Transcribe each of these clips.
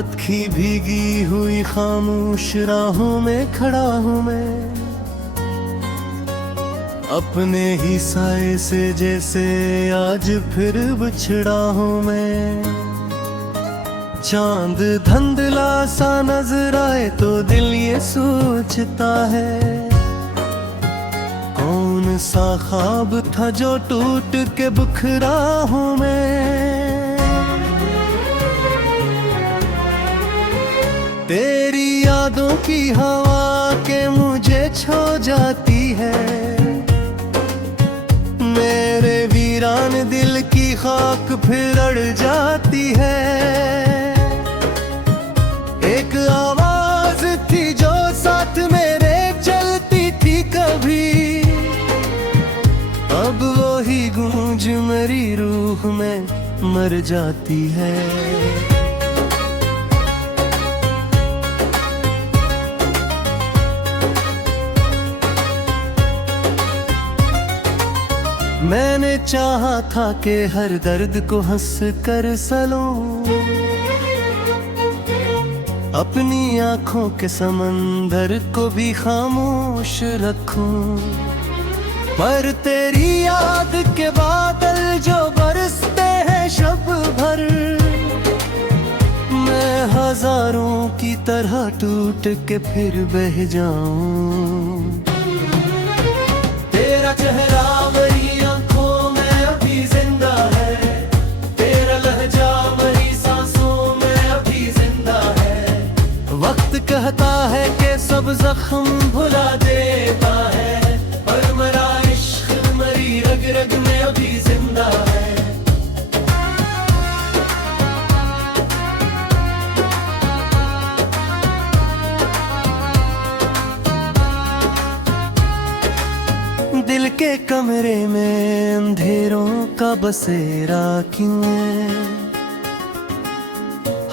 रात की भीगी हुई खामोश राहों में खड़ा हूँ मैं, अपने ही साए से जैसे आज फिर बिछड़ा हूँ मैं। चांद धंधला सा नजर आए तो दिल ये सोचता है, कौन सा ख्वाब था जो टूट के बिखरा हूँ मैं। तेरी यादों की हवा के मुझे छो जाती है, मेरे वीरान दिल की खाक फिर अड़ जाती है। एक आवाज थी जो साथ मेरे चलती थी कभी, अब वही गूंज मेरी रूह में मर जाती है। मैंने चाहा था कि हर दर्द को हंस कर सलूं, अपनी आंखों के समंदर को भी खामोश रखूं, पर तेरी याद के बादल जो बरसते हैं शब भर, मैं हजारों की तरह टूट के फिर बह जाऊं। तेरा चेहरा मेरी आंखों में अभी जिंदा है, तेरा लहजा मेरी सांसों में अभी जिंदा है। वक्त कहता है कि सब जख्म भुला देता है, पर मेरा इश्क मेरी रग रग में अभी जिंदा है। दिल के कमरे में अंधेरों का बसेरा क्यों है,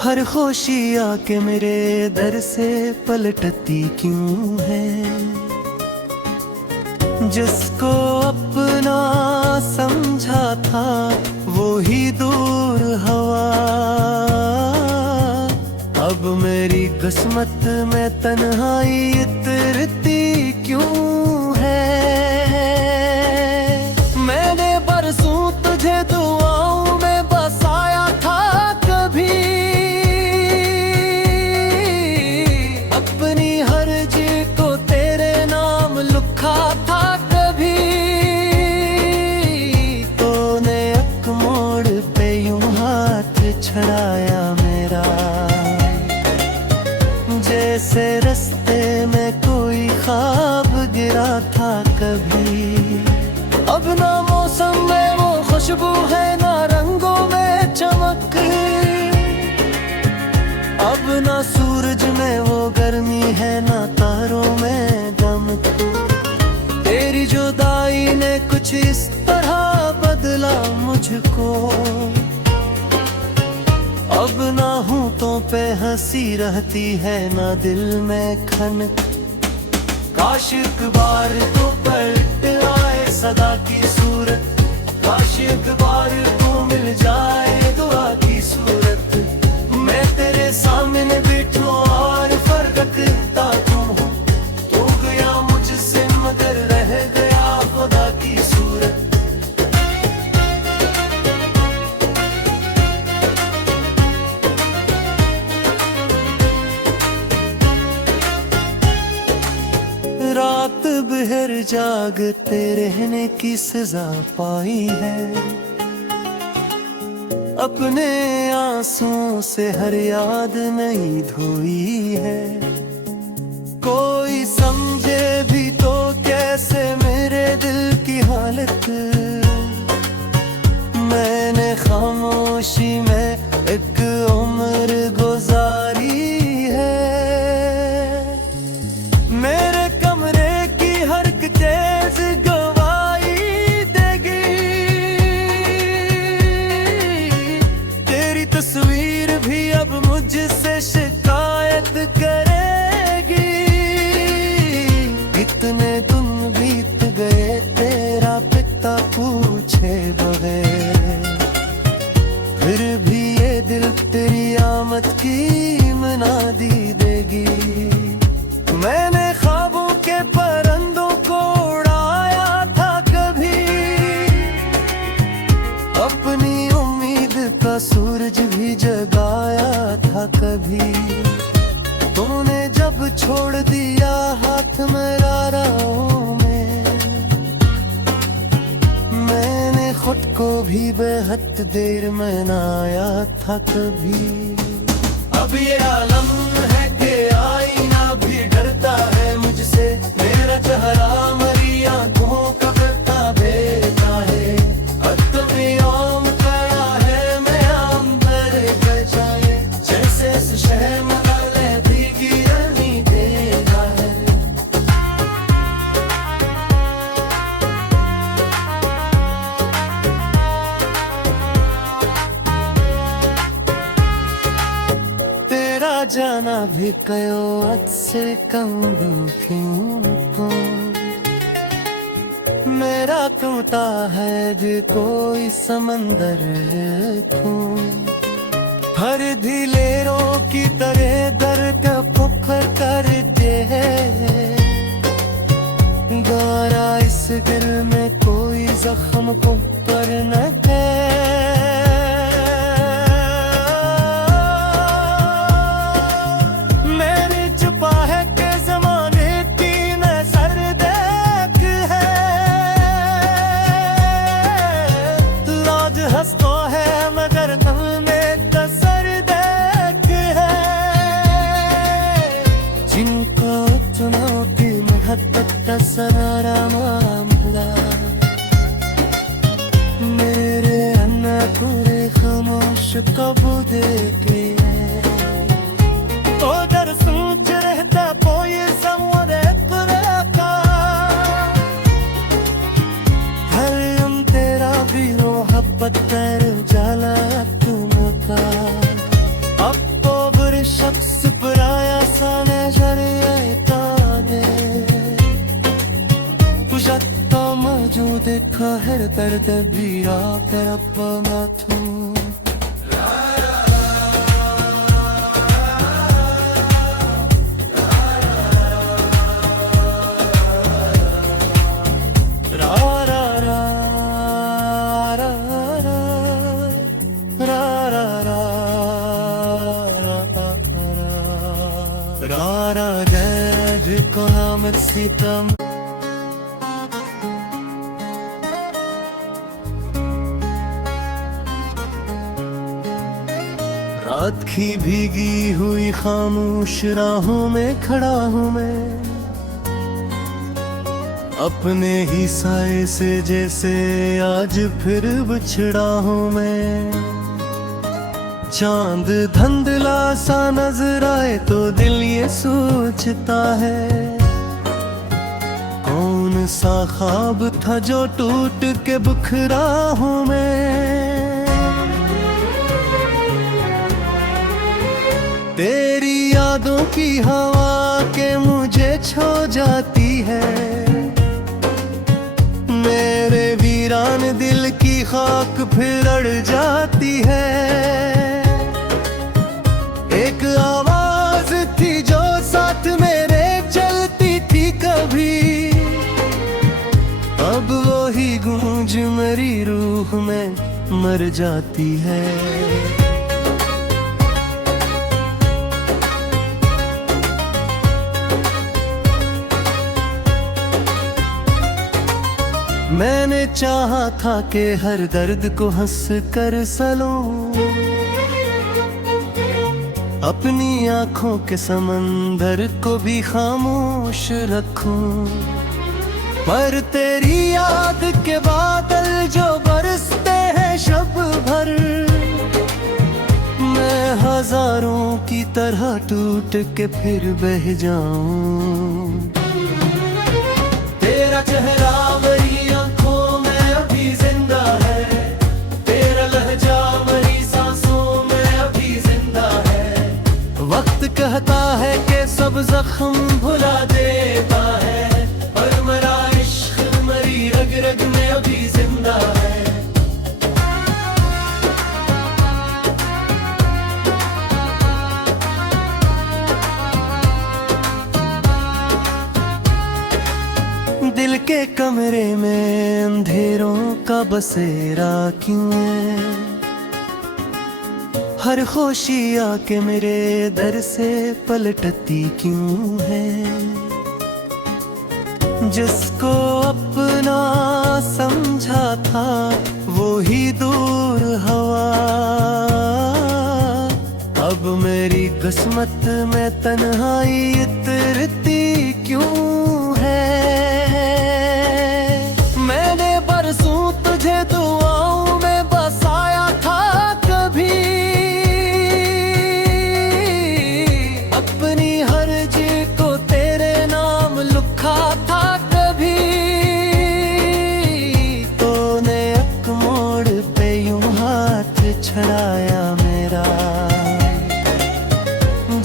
हर खुशी आके मेरे दर से पलटती क्यों है। जिसको अपना समझा था वो ही दूर हवा, अब मेरी किस्मत में तन्हाई इतरती क्यों है। मैंने बरसों तुझे दुआओं में बसाया था कभी, अपनी हर जी को तेरे नाम लिखा था कभी। तूने एक मोड़ पे यूं हाथ छड़ाया मेरा, जैसे रास्ते में कोई ख्वाब गिरा था कभी। अब ना मौसम में वो खुशबू है ना रंगों में चमक, अब ना सूरज में वो गर्मी है ना तारों में दमक। तेरी जुदाई ने कुछ इस तरह बदला मुझको, अब ना होंठों पे हंसी रहती है ना दिल में खनक। काश एक बार तो पलट आए सदा की सूरत, काश एक बार तो मिल जाए दुआ की सूरत। मैं तेरे सामने बैठूं और फरकता तू हूँ, तू गया मुझसे मगर रह गया खुदा की सूरत। रात भर जागते रहने की सजा पाई है, अपने आंसुओं से हर याद नहीं धोई है। कोई समझे भी तो कैसे मेरे दिल की हालत, मैंने खामोशी में एक उम्र गुजारी है। मेरे कमरे की हर तेज गवाही देगी, तेरी तस्वीर भी अब मुझसे शिकायत करेगी। इतने दिन बीत गए तेरा पिता भी बेहद देर में ना आया था कभी। अब ये आलम है कि आईना भी डरता है मुझसे, मेरा चेहरा मरी आंखों का करता देता है। अतमी आम कया है मैं आम पर बचाए, जैसे शहर मगाले भीगी रनी देगा है। तेरा जाना भी कयो अच से कम क्यों तो, मेरा टूटा है जो कोई समंदर क्यों। हर दिलेरों की तरह दर्द पुकार करते हैं, गारा इस दिल में कोई जख्म को पर न है। हंसता है मगर दिल में कसर देख है, जिनको चुनौती मोहब्बत का सहारा मामला। मेरे अन्ना पूरे खामोश कब देखे ओ दर सोच रहता कोई समझ का हर तेरा भी पत्थर जाला तुम का। अब तो बुरे शख्स पराया सा नजर आए, कुछ तो मौजूद खैर दर्द भी आकर अपना तू। रारा दर्द को हम सितम, रात की भीगी हुई खामोश राहों में खड़ा हूँ मैं, अपने ही साए से जैसे आज फिर बिछड़ा हूँ मैं। चांद धंधला सा नजर आए तो दिल ये सोचता है, कौन सा ख्वाब था जो टूट के बिखरा हूँ मैं। तेरी यादों की हवा के मुझे छो जाती है, मेरे वीरान दिल की खाक फिर अड़ जाती है। एक आवाज थी जो साथ मेरे चलती थी कभी, अब वही गूंज मेरी रूह में मर जाती है। मैंने चाहा था कि हर दर्द को हंस कर सलूं, अपनी आंखों के समंदर को भी खामोश रखूं। पर तेरी याद के बादल जो बरसते हैं शब भर, मैं हजारों की तरह टूट के फिर बह जाऊं। तेरा चेहरा मेरी आंखों में अभी जिंदा है, तेरा लहजा मेरी सांसों में अभी जिंदा है। वक्त कहता है कि सब जख्म भुला देता है, पर मेरा इश्क मेरी रग रग में अभी जिंदा है। दिल के कमरे में अंधेरों का बसेरा क्यों है, हर खुशी आके मेरे दर से पलटती क्यों है। जिसको अपना समझा था वो ही किस्मत में तन्हाई इतरती क्यों है। मैंने बरसों तुझे दुआओं में बसाया था कभी, अपनी हर जी को तेरे नाम लिखा था कभी। तूने एक मोड़ पे यूं हाथ छड़ाया मेरा,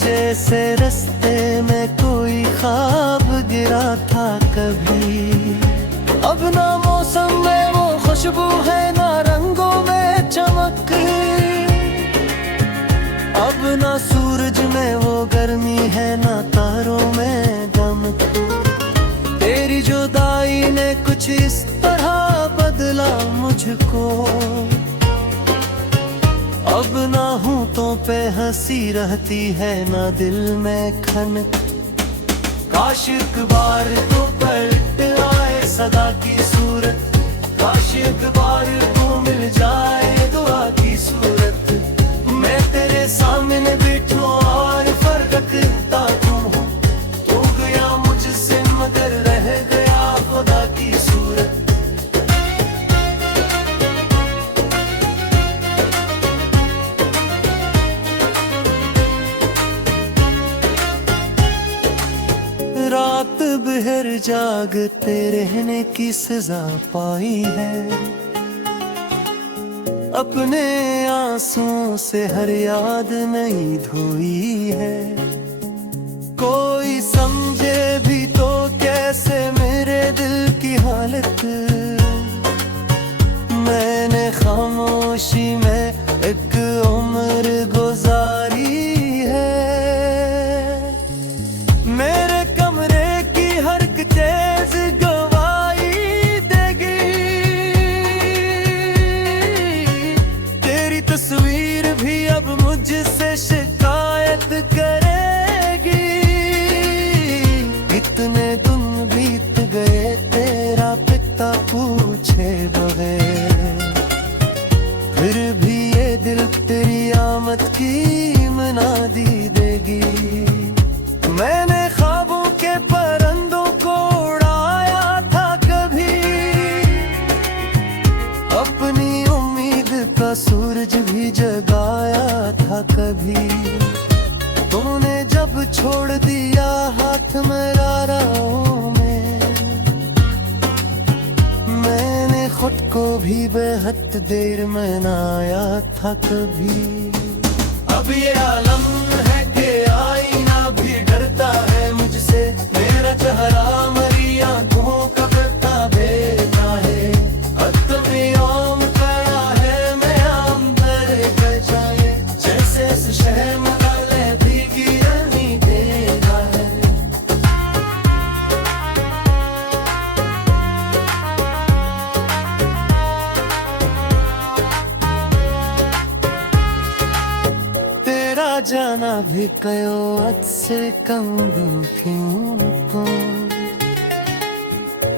जैसे रास्ते में कोई ख्वाब गिरा था कभी। अब ना मौसम में वो खुशबू है, ना रंगों में चमक, अब ना सूरज में वो गर्मी है, ना तारों में दमक। तेरी जुदाई ने कुछ इस तरह बदला मुझको, अब ना होंठों पे हंसी रहती है, ना दिल में खन। काश एक बार तो पलट आए सदा की सूरत, काश एक बार तो मिल जाए दुआ की सूरत। मैं तेरे सामने बैठूं और फर्क करता तू हो, तू गया मुझसे मगर रह गया खुदा की सूरत। रात भर जागते रहने की सजा पाई है, अपने आंसुओं से हर याद नहीं धोई है। कोई समझे भी तो कैसे मेरे दिल की हालत, मैंने खामोशी में एक उम्र गुजारी है। मेरे कमरे की हर तेज गवाही देगी, तेरी तस्वीर भी अब मुझसे शिकायत करेगी। कितने दिन बीत गए तेरा पिता पूछे बगैर, फिर भी ये दिल तेरी आमद की मनादी देगी। मैंने ख्वाबों के परिंदों को उड़ाया था कभी, अपनी उम्मीद का सूरज भी जगाया था कभी। तूने जब छोड़ दिया हाथ मेरा राहों में, मैंने खुद को भी बेहद देर मनाया था कभी। अब ये आलम है कि आईना भी डरता है मुझसे, मेरा चेहरा मरी आंखों का करता देता है। अतमी आम कड़ा है मैं आम भर गजाए, जैसे शहर मगाले भीगी रनी देता है। तेरा जाना भी कयो अच से कम क्यों को,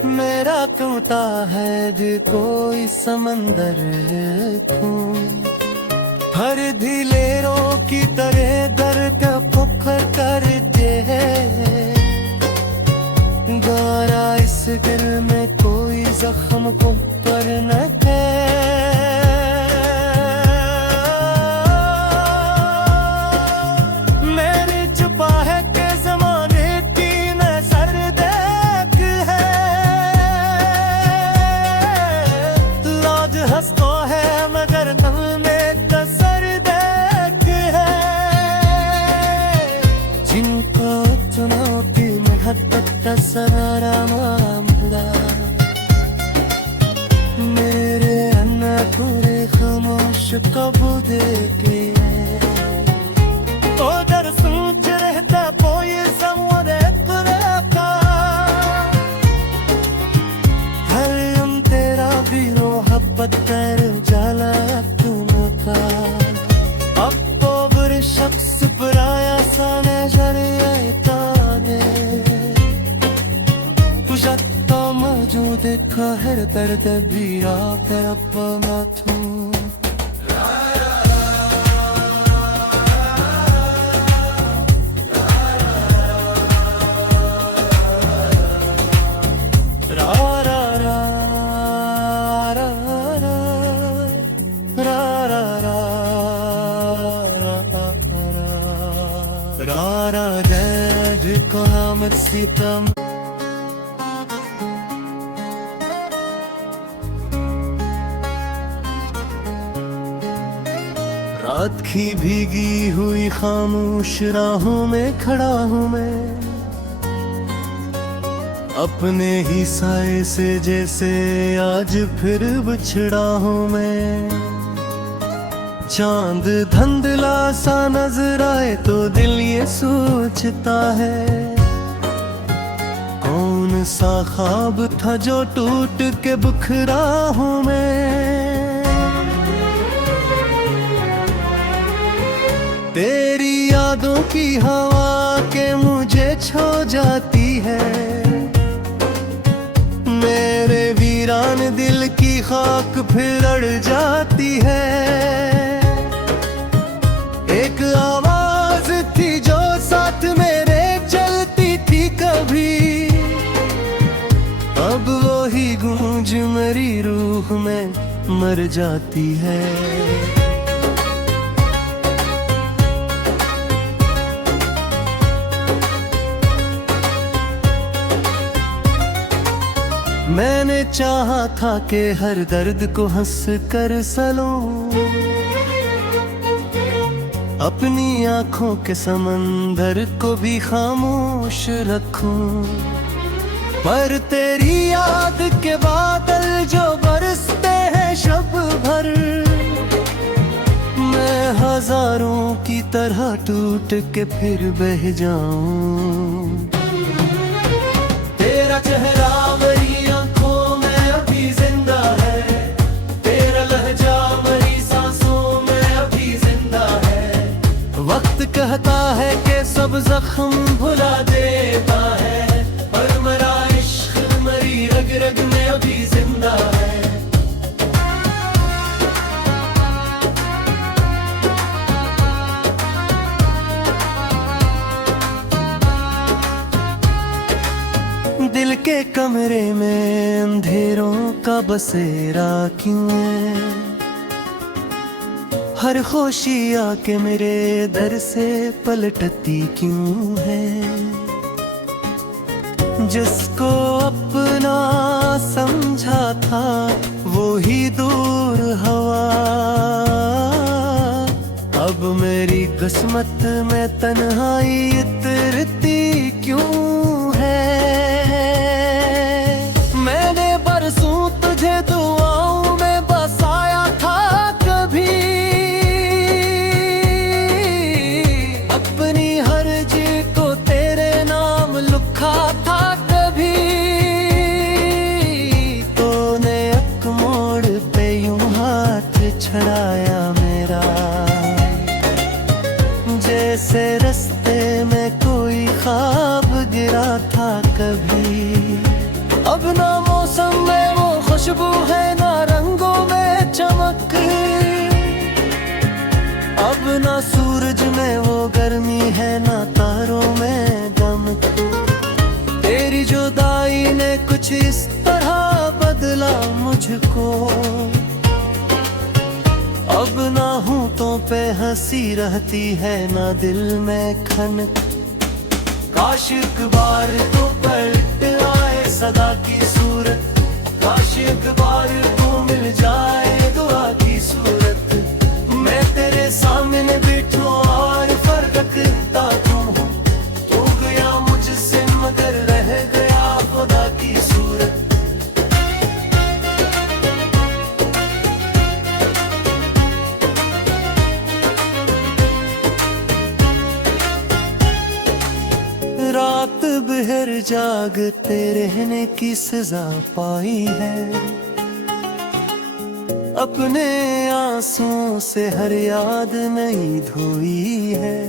मेरा कहता है जो कोई समंदर क्यों। हर दिलेरों की तरह दर्द पुकार करते हैं, गारा इस दिल में कोई जख्म को पर न है। हंसता है मगर दिल में कसर देख है, जिनको चुनौती मोहब्बत का सारा मामला। मेरे अन्ना पूरे खामोश कब देखे ओ दर सोच रहता कोई समझ का। हर तेरा भी मोहब्बत कर जाला तुम का। अब bir şaks pıraya sana jariye tane, kucatta mevcut ka her derde bir taraf matun। सितम। रात की भीगी हुई खामोश राहों में खड़ा हूँ मैं, अपने ही साए से जैसे आज फिर बिछड़ा हूँ मैं। चांद धुंधला सा नजर आए तो दिल ये सोचता है, कौन सा ख्वाब था जो टूट के बिखरा हूँ मैं। तेरी यादों की हवा के मुझे छो जाती है, मेरे वीरान दिल की खाक फिर अड़ जाती है। एक आवाज थी जो साथ मेरे चलती थी कभी, अब वही गूंज मेरी रूह में मर जाती है। मैंने चाहा था कि हर दर्द को हंस कर सलूं, अपनी आंखों के समंदर को भी खामोश रखूं। पर तेरी याद के बादल जो बरसते हैं शब भर, मैं हजारों की तरह टूट के फिर बह जाऊं। तेरा चेहरा मेरी आंखों में अभी जिंदा है, तेरा लहजा मेरी सांसों में अभी जिंदा है। वक्त कहता है कि सब जख्म भुला देता है, पर मेरा इश्क मेरी रग रग में अभी जिंदा है। दिल के कमरे में अंधेरों का बसेरा क्यों है, हर खुशी आके मेरे दर से पलटती क्यों है। जिसको अपना समझा था वो ही दूर हवा, अब मेरी किस्मत में तन्हाई इतरती क्यों है। मैंने बरसों तुझे दुआओं में बसाया था कभी, अपनी हर जी को तेरे नाम लिखा था कभी। तूने एक मोड़ पे यूं हाथ छड़ाया मेरा, जैसे रास्ते में कोई ख्वाब गिरा था कभी। अब ना मौसम में वो खुशबू है ना रंगों में चमक, अब ना सूरज में वो गर्मी है ना तारों में दमक। तेरी जुदाई ने कुछ इस तरह बदला मुझको, अब ना होंठों पे हंसी रहती है ना दिल में खनक। काश एक बार तो पलट आए सदा की सूरत, काश एक बार तो मिल जाए दुआ की सूरत। मैं तेरे सामने बैठूं और फरकता तू हूँ, तू गया मुझसे मगर रह गया खुदा की सूरत। रात भर जागते रहने की सजा पाई है, अपने आंसुओं से हर याद नहीं धोई है।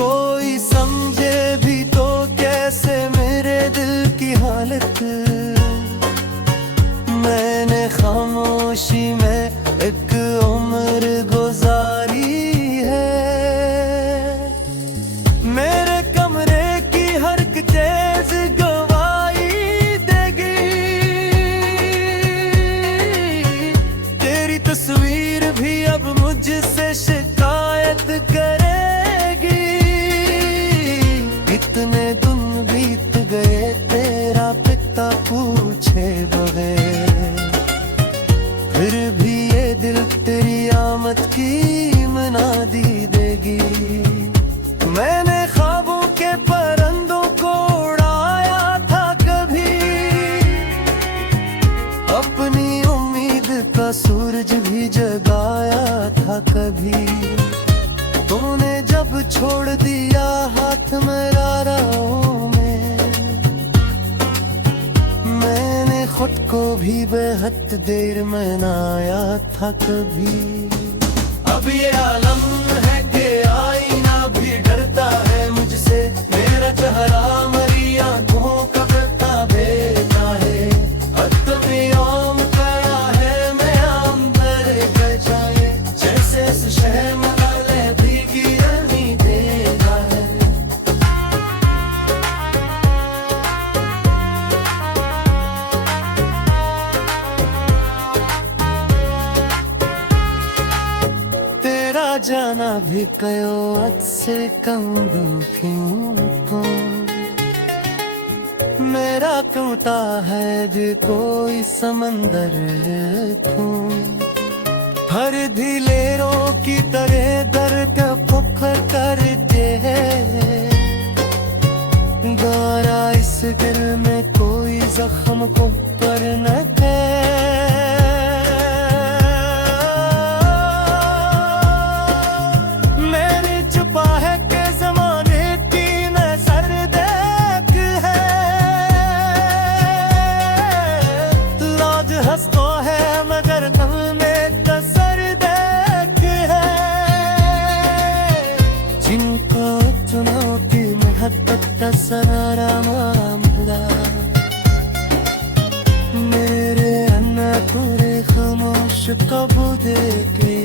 कोई समझे भी तो कैसे मेरे दिल की हालत, मैंने खामोशी में एक उम्र गुजारी है। मेरे कमरे की हर तेज गवाही देगी, तेरी तस्वीर भी अब मुझसे शिकायत करेगी। इतने दिन छोड़ दिया हाथ मेरा राहों में। मैंने खुद को भी बेहद देर मनाया था कभी। अब ये आलम है कि आईना भी डरता है मुझसे। मेरा चेहरा मरी आंखों का करता बेटा है। अतमी आम कया है मैं आम पर गजाए। जैसे शहर मनाले भी गिरनी देगा है। तेरा जाना भी कयो हद से कम क्यों तो। मेरा टूटा है जो कोई समंदर क्यों। हर दिलेरों की तरह दर्द पुकार करते हैं। गारा इस दिल में कोई जख्म को पर न हंसतो है मगर दिल में कसर देख है। जिनको चुनौती मोहब्बत का सरारा मामला। मेरे अन्ना पूरे खामोश कब देखे।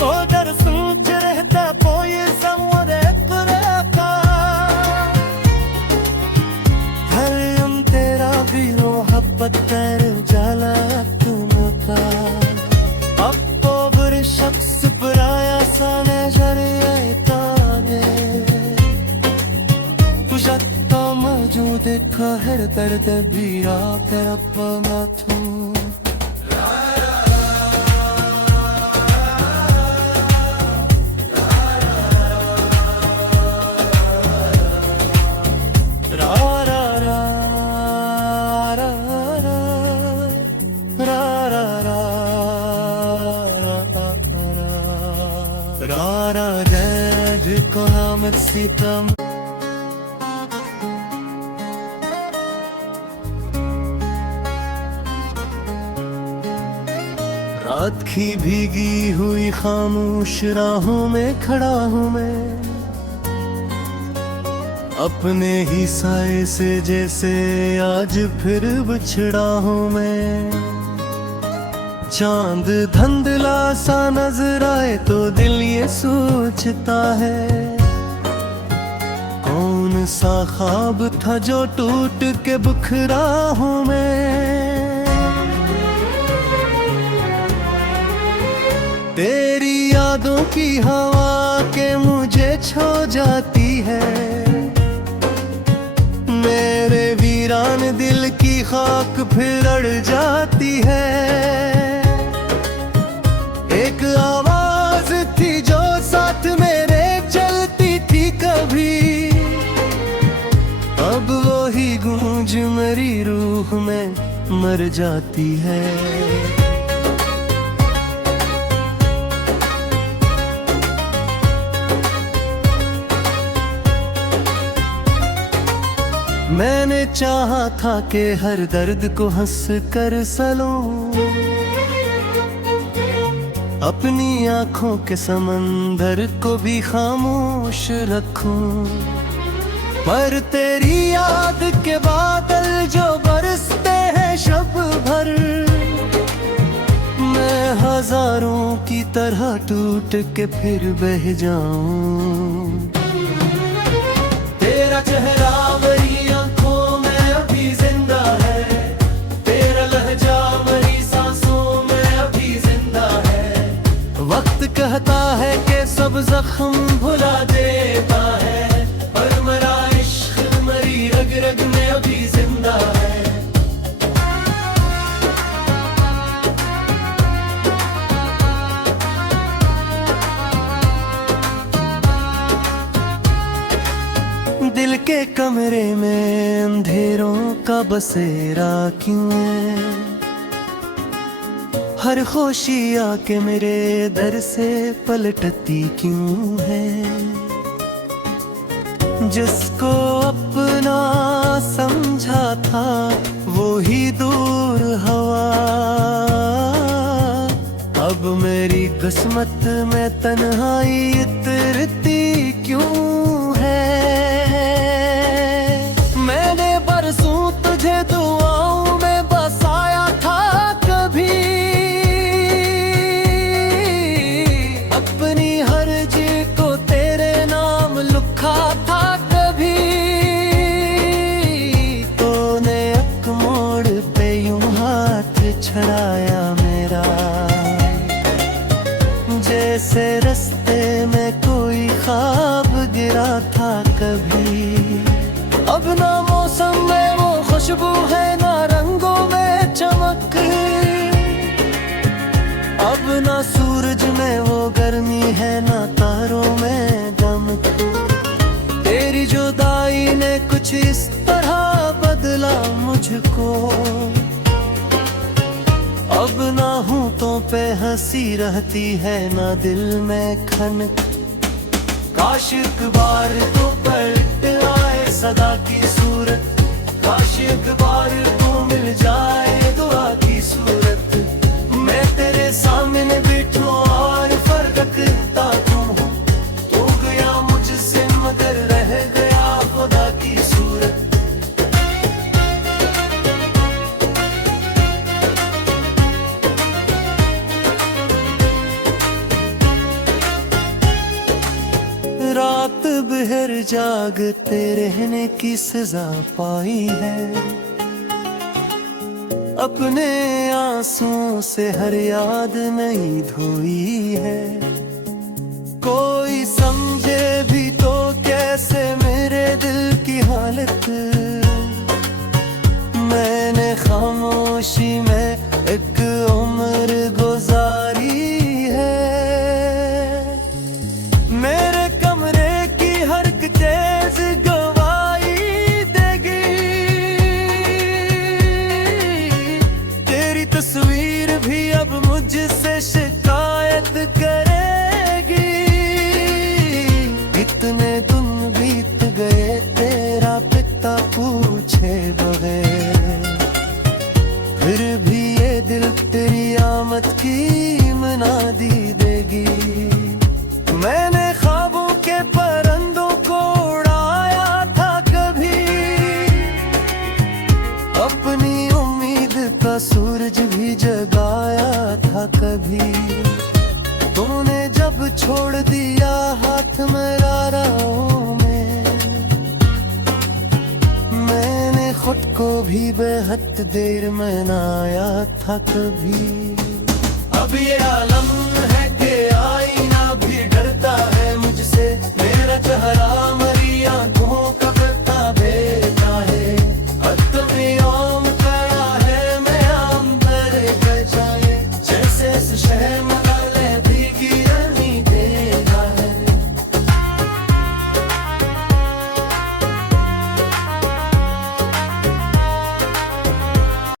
ओ दर सोच रहता कोई समझ का। हर तेरा भी पत्थर जाला तुमका। अब बुरे शख्स पराया सा नजर आता है। तुझा तो मौजूद कहर दर्द भी आकर अपना तू। रारा दर्द को हम सितम। रात की भीगी हुई खामोश राहों में खड़ा हूँ मैं। अपने ही साए से जैसे आज फिर बिछड़ा हूँ मैं। चांद धंधला सा नजर आए तो दिल ये सोचता है। कौन सा ख्वाब था जो टूट के बिखरा हूँ मैं। तेरी यादों की हवा के मुझे छो जाती है। मेरे वीरान दिल की खाक फिर अड़ जाती है। एक आवाज थी जो साथ मेरे चलती थी कभी। अब वही गूंज मेरी रूह में मर जाती है। मैंने चाहा था कि हर दर्द को हंस कर सलूं। अपनी आंखों के समंदर को भी खामोश रखूं। पर तेरी याद के बादल जो बरसते हैं शब भर। मैं हजारों की तरह टूट के फिर बह जाऊं। तेरा चेहरा मेरी आंखों में अभी जिंदा है। तेरा लहजा मेरी सांसों में अभी जिंदा है। वक्त कहता है कि सब जख्म भुला देता है। पर मेरा इश्क मेरी रग रग में अभी जिंदा है। दिल के कमरे में अंधेरों का बसेरा क्यों है। हर खुशी आके मेरे दर से पलटती क्यों है। जिसको अपना समझा था वो ही दूर हवा। अब मेरी किस्मत में तन्हाई इतरती क्यों है। मैंने बरसों तुझे दुआओं में बसाया था कभी। अपनी हर जी को तेरे नाम लिखा था कभी। तूने एक मोड़ पे यूं हाथ छड़ाया मेरा, जैसे रास्ते में कोई ख्वाब गिरा था कभी। अब ना मौसम में वो खुशबू है ना रंगों में चमक। अब ना सूरज में वो गर्मी है ना तारों में दमक। तेरी जुदाई ने कुछ इस तरह बदला मुझको। अब ना होंठों पे हंसी रहती है ना दिल में खनक। काश एक बार तो पलट आए सदा की सूरत। काश एक बार तो मिल जाए दुआ की सूरत। मैं तेरे सामने बैठूं और फरकता तू हूँ। तू गया मुझसे मगर रह गया खुदा की सूरत। रात भर जागते रहने की सजा पाई है। अपने आंसुओं से हर याद नहीं धोई है। कोई समझे भी तो कैसे मेरे दिल की हालत। मैंने खामोशी में एक उम्र गुजारी है। मेरे कमरे की हर तेज गवाही देगी। तेरी तस्वीर भी अब मुझसे शिकायत करेगी। इतने दिन बीत गए तेरा पिता पूछे बगैर। फिर भी ये दिल तेरी आमद की मनादी देगी। मैंने ख्वाबों के परिंदों को उड़ाया था कभी। अपनी उम्मीद का सूरज भी जगाया था कभी। तूने जब छोड़ दिया हाथ मेरा राहों में। मैंने खुद को भी बेहद देर मनाया था कभी। अब ये आलम है कि आईना भी डरता है मुझसे। मेरा चेहरा